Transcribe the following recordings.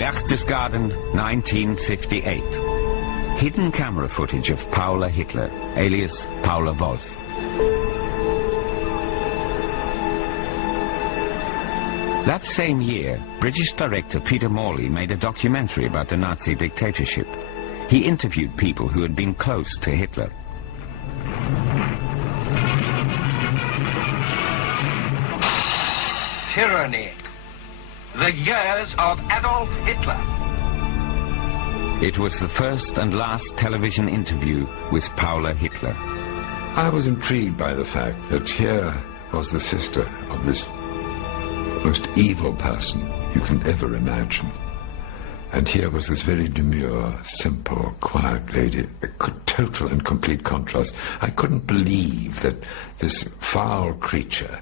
Berchtesgaden, 1958. Hidden camera footage of Paula Hitler, alias Paula Wolf. That same year, British director Peter Morley made a documentary about the Nazi dictatorship. He interviewed people who had been close to Hitler. Tyranny. The years of Adolf Hitler. It was the first and last television interview with Paula Hitler. I was intrigued by the fact that here was the sister of this most evil person you can ever imagine. And here was this very demure, simple, quiet lady, a total and complete contrast. I couldn't believe that this foul creature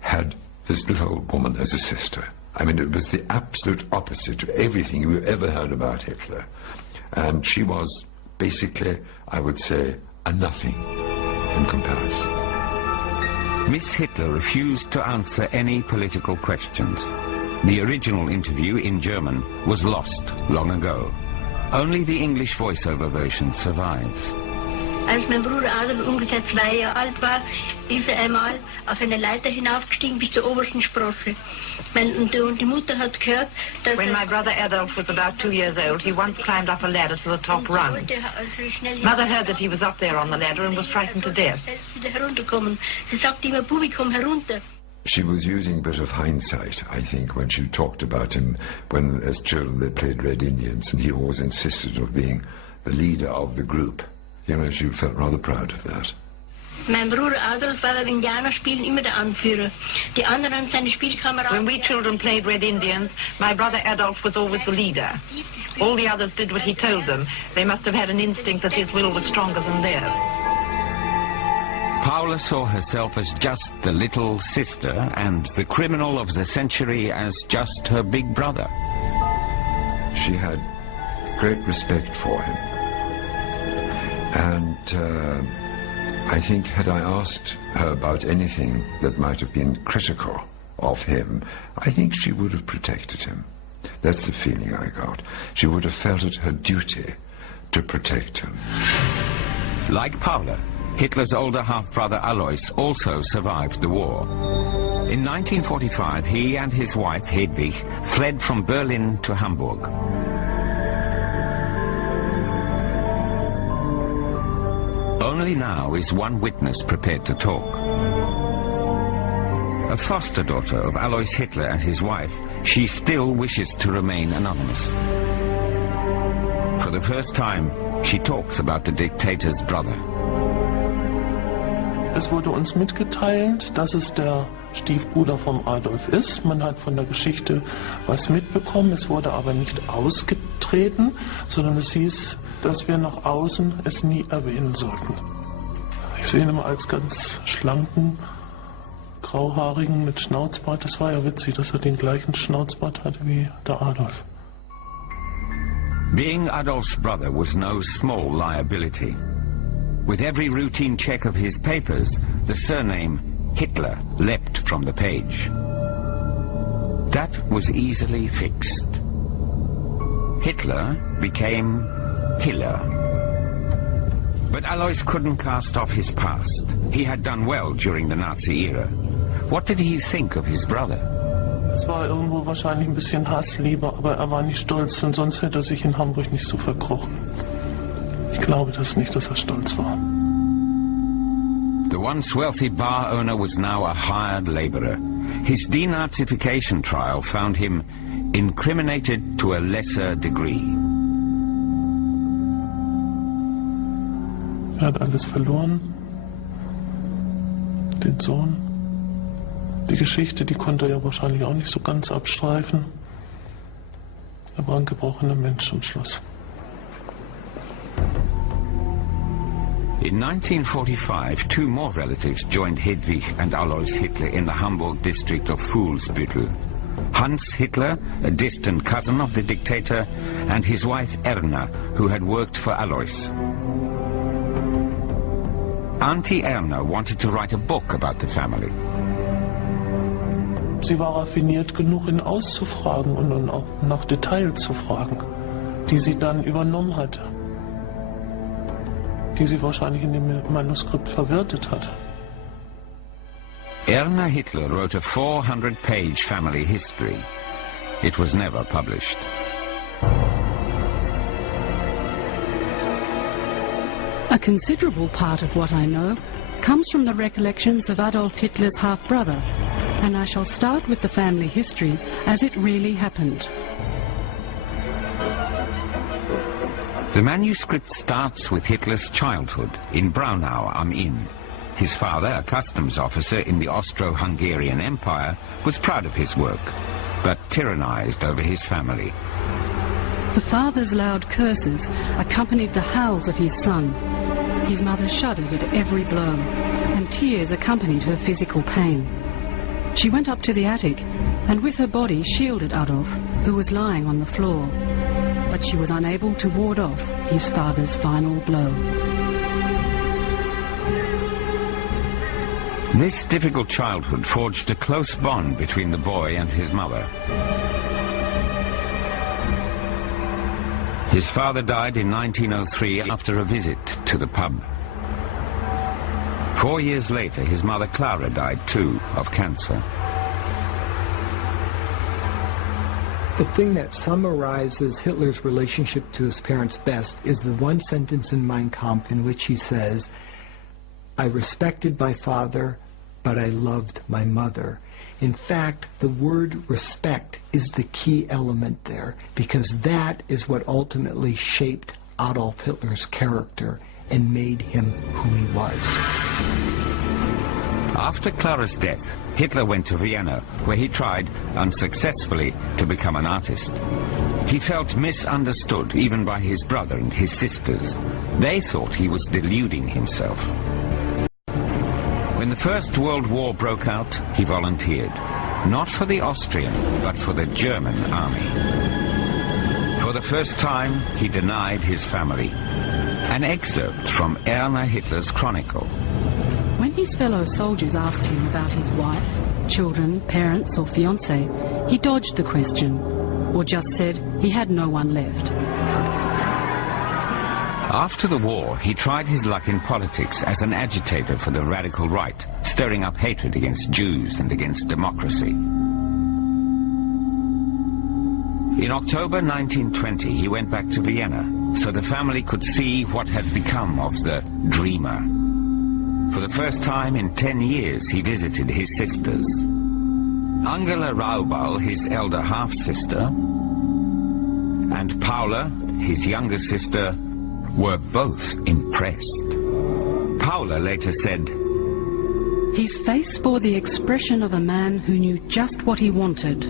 had this little woman as a sister. I mean, it was the absolute opposite of everything you ever heard about Hitler. And she was basically, I would say, a nothing in comparison. Miss Hitler refused to answer any political questions. The original interview in German was lost long ago. Only the English voiceover version survives. Als mein Bruder Adolf ungefähr 2 Jahre alt war, ist einmal auf eine Leiter hinaufgestiegen bis zur obersten Sprosse. Und die Mutter hat gehört, dass... When my brother Adolf was about 2 years old, he once climbed up a ladder to the top rung. Mother heard that he was up there on the ladder and was frightened to death. Sie sagte immer, Bubi, komm herunter. She was using a bit of hindsight, I think, when she talked about him when, as children, they played Red Indians, and he always insisted on being the leader of the group. You know, she felt rather proud of that. Mein Bruder Adolf war beim Indianerspielen immer der Anführer. Die anderen, seine Spielkameraden... When we children played Red Indians, my brother Adolf was always the leader. All the others did what he told them. They must have had an instinct that his will was stronger than theirs. Paula saw herself as just the little sister and the criminal of the century as just her big brother. She had great respect for him. And I think had I asked her about anything that might have been critical of him, I think she would have protected him. That's the feeling I got. She would have felt it her duty to protect him. Like Paula, Hitler's older half-brother Alois also survived the war. In 1945, he and his wife Hedwig fled from Berlin to Hamburg. Only now is one witness prepared to talk. A foster daughter of Alois Hitler and his wife, she still wishes to remain anonymous. For the first time, she talks about the dictator's brother. Es wurde uns mitgeteilt, dass es der Stiefbruder vom Adolf ist. Man hat von der Geschichte was mitbekommen, es wurde aber nicht ausgetreten, sondern es hieß, dass wir nach außen es nie erwähnen sollten. Ich sehe ihn immer als ganz schlanken, grauhaarigen mit Schnauzbart. Das war ja witzig, dass er den gleichen Schnauzbart hatte wie der Adolf. Being Adolf's brother was no small liability. With every routine check of his papers, the surname Hitler leapt from the page. That was easily fixed. Hitler became Hiller. But Alois couldn't cast off his past. He had done well during the Nazi era. What did he think of his brother? Es war irgendwo wahrscheinlich ein bisschen Hassliebe, aber er war nicht stolz, denn sonst hätte er sich in Hamburg nicht so verkrochen. Ich glaube das nicht, dass er stolz war. The once wealthy bar owner was now a hired laborer. His denazification trial found him incriminated to a lesser degree. Er hat alles verloren. Den Sohn. Die Geschichte, die konnte er ja wahrscheinlich auch nicht so ganz abstreifen. Er war ein gebrochener Mensch zum Schluss. In 1945, two more relatives joined Hedwig and Alois Hitler in the Hamburg district of Fuhlsbüttel. Hans Hitler, a distant cousin of the dictator, and his wife Erna, who had worked for Alois. Auntie Erna wanted to write a book about the family. sie war raffiniert genug, ihn auszufragen und auch nach Details zu fragen, die sie dann übernommen hatte, die sie wahrscheinlich in dem Manuskript verwertet hat. Erna Hitler wrote a 400-page family history. It was never published. A considerable part of what I know comes from the recollections of Adolf Hitler's half-brother, and I shall start with the family history as it really happened. The manuscript starts with Hitler's childhood in Braunau am Inn. His father, a customs officer in the Austro-Hungarian Empire, was proud of his work, but tyrannized over his family. The father's loud curses accompanied the howls of his son. His mother shuddered at every blow, and tears accompanied her physical pain. She went up to the attic, and with her body shielded Adolf, who was lying on the floor. But she was unable to ward off his father's final blow. This difficult childhood forged a close bond between the boy and his mother. His father died in 1903 after a visit to the pub. 4 years later, his mother Clara died too of cancer. The thing that summarizes Hitler's relationship to his parents best is the one sentence in Mein Kampf in which he says, "I respected my father, but I loved my mother." In fact, the word respect is the key element there, because that is what ultimately shaped Adolf Hitler's character and made him who he was. After Clara's death, Hitler went to Vienna, where he tried, unsuccessfully, to become an artist. He felt misunderstood even by his brother and his sisters. They thought he was deluding himself. When the First World War broke out, he volunteered, not for the Austrian, but for the German army. For the first time, he denied his family. An excerpt from Erna Hitler's chronicle. When his fellow soldiers asked him about his wife, children, parents or fiancé, he dodged the question, or just said he had no one left. After the war, he tried his luck in politics as an agitator for the radical right, stirring up hatred against Jews and against democracy. In October 1920, he went back to Vienna, so the family could see what had become of the dreamer. For the first time in 10 years, he visited his sisters. Angela Raubal, his elder half-sister, and Paula, his younger sister, were both impressed. Paula later said, "His face bore the expression of a man who knew just what he wanted."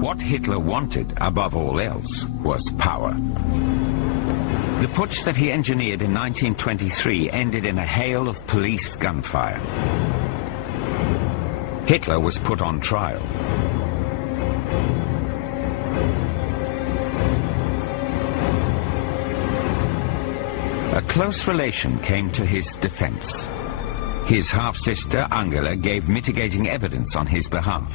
What Hitler wanted, above all else, was power. The putsch that he engineered in 1923 ended in a hail of police gunfire. Hitler was put on trial. A close relation came to his defense. His half-sister, Angela, gave mitigating evidence on his behalf.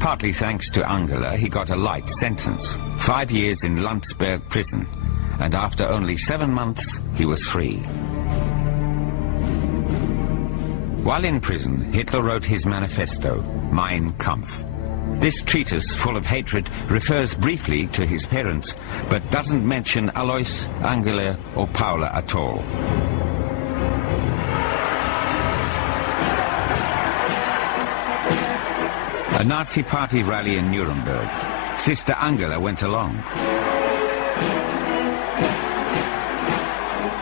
Partly thanks to Angela, he got a light sentence, 5 years in Landsberg prison, and after only 7 months, he was free. While in prison, Hitler wrote his manifesto, Mein Kampf. This treatise, full of hatred, refers briefly to his parents, but doesn't mention Alois, Angela, or Paula at all. A Nazi party rally in Nuremberg. Sister Angela went along.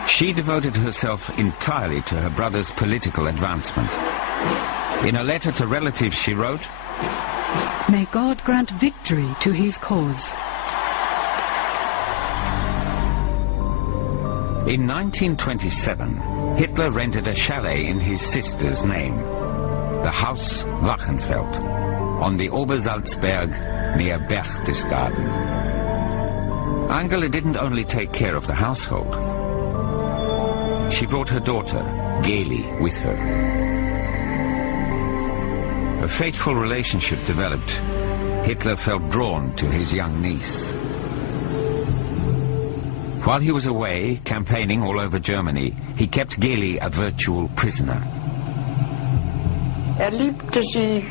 She devoted herself entirely to her brother's political advancement. In a letter to relatives she wrote, "May God grant victory to his cause." In 1927, Hitler rented a chalet in his sister's name, the Haus Wachenfeld, on the Obersalzberg near Berchtesgaden. Angela didn't only take care of the household. She brought her daughter, Geli with her. A fateful relationship developed. Hitler felt drawn to his young niece. While he was away, campaigning all over Germany, he kept Geli a virtual prisoner. Liebte sie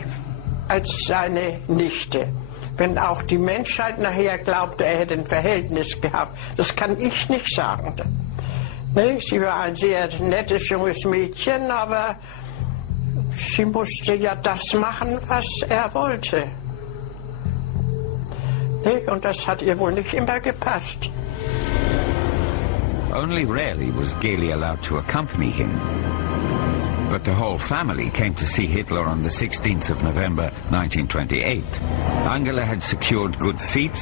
als seine Nichte. Wenn auch die Menschheit nachher glaubte, hätte ein Verhältnis gehabt, das kann ich nicht sagen. Sie war ein sehr nettes junges Mädchen, aber sie musste ja das machen, was wollte. Und das hat ihr wohl nicht immer gepasst. Only rarely was Geli allowed to accompany him. But the whole family came to see Hitler on the 16th of November 1928. Angela had secured good seats.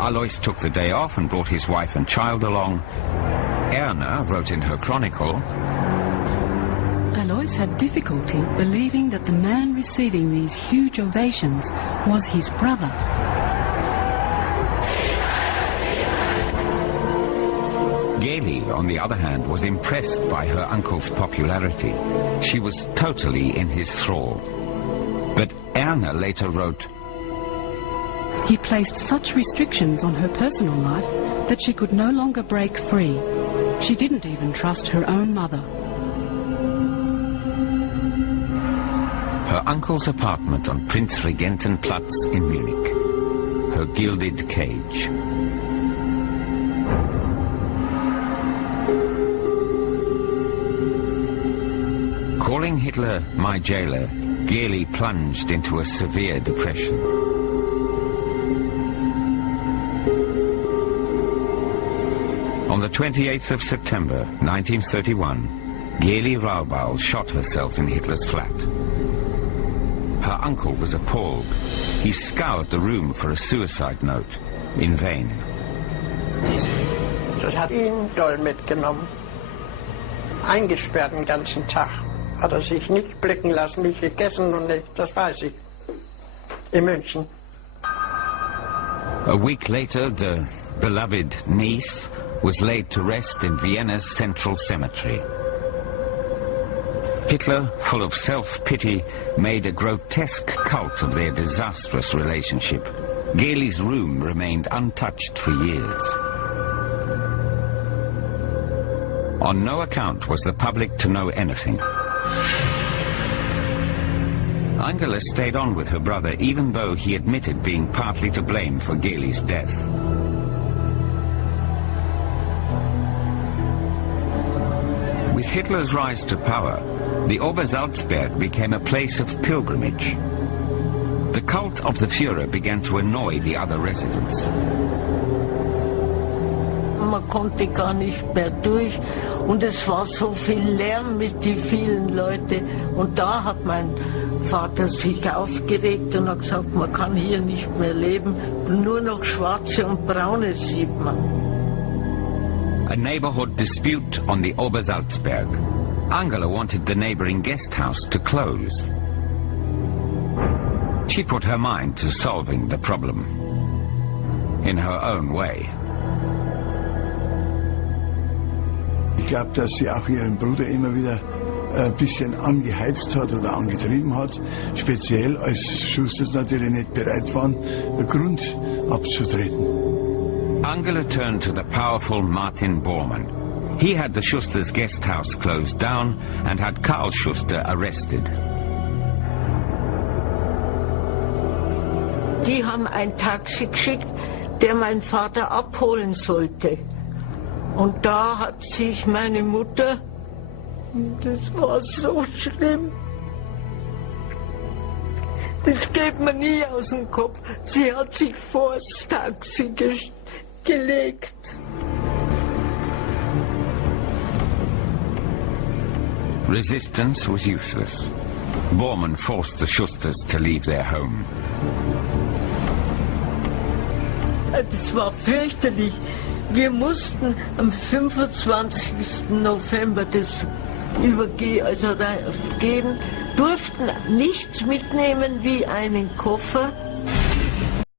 Alois took the day off and brought his wife and child along. Erna wrote in her chronicle, Alois had difficulty believing that the man receiving these huge ovations was his brother. Geli, on the other hand, was impressed by her uncle's popularity. She was totally in his thrall. But Erna later wrote, He placed such restrictions on her personal life that she could no longer break free. She didn't even trust her own mother. Her uncle's apartment on Prinzregentenplatz in Munich. Her gilded cage. Calling Hitler my jailer, Geli plunged into a severe depression. On the 28th of September 1931, Geli Raubal shot herself in Hitler's flat. Her uncle was appalled. He scoured the room for a suicide note. In vain. Das hat ihn doll mitgenommen. Eingesperrt den ganzen Tag. Hat sich nicht blicken lassen, nicht gegessen und nicht, das weiß ich. In München. A week later, the beloved niece was laid to rest in Vienna's central cemetery. Hitler, full of self-pity, made a grotesque cult of their disastrous relationship. Geli's room remained untouched for years. On no account was the public to know anything. Angela stayed on with her brother even though he admitted being partly to blame for Geli's death. With Hitler's rise to power, the Obersalzberg became a place of pilgrimage. The cult of the Führer began to annoy the other residents. Man konnte gar nicht mehr durch und es war so viel Lärm mit den vielen Leuten und da hat mein Vater sich aufgeregt und hat gesagt, man kann hier nicht mehr leben, nur noch Schwarze und Braune sieht man. A neighborhood dispute on the Obersalzberg. Angela wanted the neighboring guest house to close. She put her mind to solving the problem in her own way. Ich glaube, dass sie auch ihren Bruder immer wieder ein bisschen angeheizt hat oder angetrieben hat, speziell als Schusters natürlich nicht bereit waren, den Grund abzutreten. Angela turned to the powerful Martin Bormann. He had the Schusters' guest house closed down and had Karl Schuster arrested. Die haben ein Taxi geschickt, der mein Vater abholen sollte. Und da hat sich meine Mutter, das war so schlimm, das geht mir nie aus dem Kopf, sie hat sich vor das Taxi gelegt. Resistance was useless. Bormann forced the Schusters to leave their home. Das war fürchterlich. Wir mussten am 25. November das geben, durften nichts mitnehmen wie einen Koffer